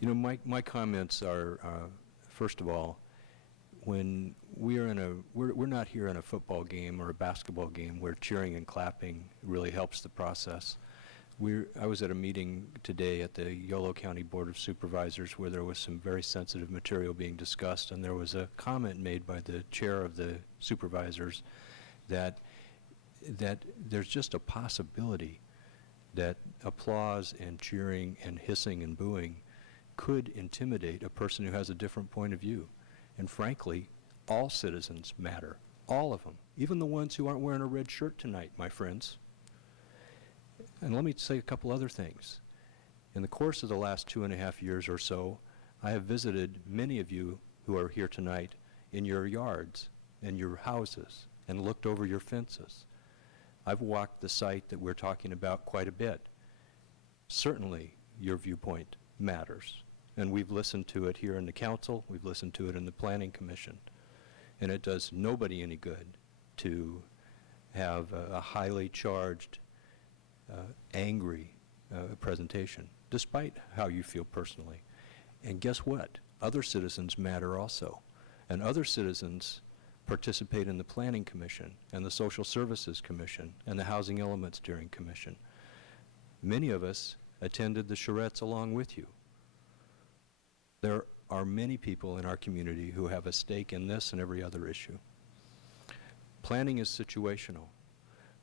You know, my comments are, first of all, when we're not here in a football game or a basketball game where cheering and clapping really helps the process. I was at a meeting today at the Yolo County Board of Supervisors where there was some very sensitive material being discussed, and there was a comment made by the chair of the supervisors that there's just a possibility that applause and cheering and hissing and booing could intimidate a person who has a different point of view. And frankly, all citizens matter, all of them, even the ones who aren't wearing a red shirt tonight, my friends. And let me say a couple other things. In the course of the last 2.5 years or so, I have visited many of you who are here tonight in your yards and your houses and looked over your fences. I've walked the site that we're talking about quite a bit. Certainly, your viewpoint matters. And we've listened to it here in the council, we've listened to it in the planning commission. And it does nobody any good to have a highly charged, angry presentation, despite how you feel personally. And guess what? Other citizens matter also. And other citizens participate in the Planning Commission and the Social Services Commission and the Housing Element Steering Commission. Many of us attended the charrettes along with you. There are many people in our community who have a stake in this and every other issue. Planning is situational.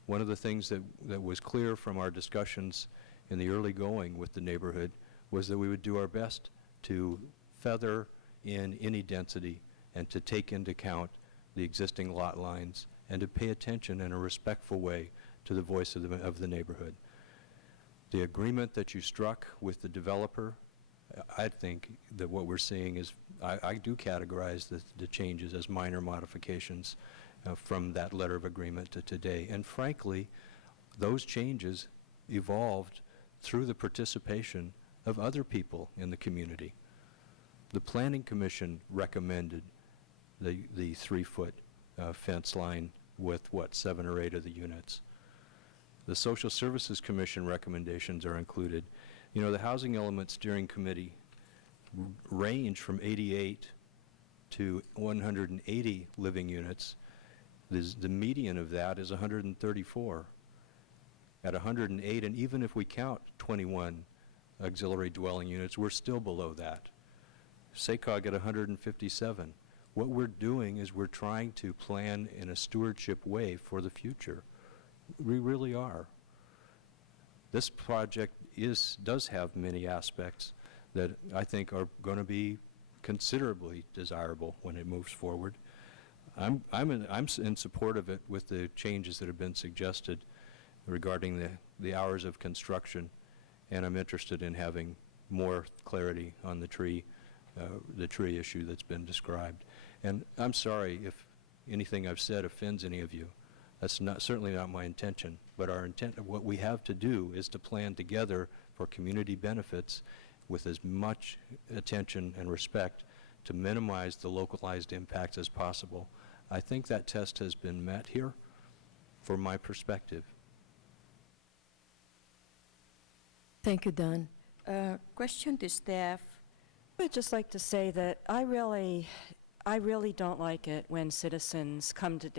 One of the things that was clear from our discussions in the early going with the neighborhood was that we would do our best to feather in any density and to take into account the existing lot lines and to pay attention in a respectful way to the voice of the neighborhood. The agreement that you struck with the developer, I think that what we're seeing is, I do categorize the changes as minor modifications from that letter of agreement to today. And frankly, those changes evolved through the participation of other people in the community. The Planning Commission recommended the 3-foot fence line with, 7 or 8 of the units. The Social Services Commission recommendations are included. You know, the Housing Element Steering Committee range from 88 to 180 living units. The median of that is 134. At 108, and even if we count 21 auxiliary dwelling units, we're still below that. SACOG at 157. What we're doing is we're trying to plan in a stewardship way for the future. We really are. This project does have many aspects that I think are going to be considerably desirable when it moves forward. I'm in support of it with the changes that have been suggested regarding the hours of construction, and I'm interested in having more clarity on the tree issue that's been described. And I'm sorry if anything I've said offends any of you. That's certainly not my intention, but our intent, what we have to do is to plan together for community benefits with as much attention and respect to minimize the localized impacts as possible. I think that test has been met here from my perspective. Thank you, Don. Question to staff. I would just like to say that I really don't like it when citizens come to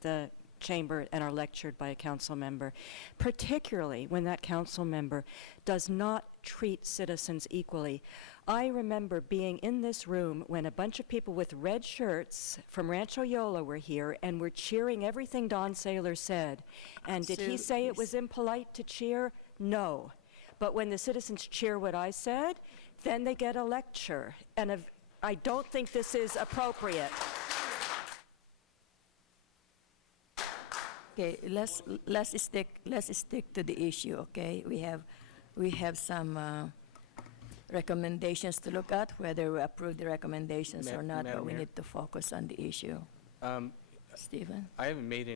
the chamber and are lectured by a council member, particularly when that council member does not treat citizens equally. I remember being in this room when a bunch of people with red shirts from Rancho Yola were here and were cheering everything Don Saylor said. And did he say it was impolite to cheer? No. But when the citizens cheer what I said, then they get a lecture. And I don't think this is appropriate. Okay, let's stick to the issue. Okay, we have some recommendations to look at, whether we approve the recommendations or not, but we need to focus on the issue. Stephen? I haven't made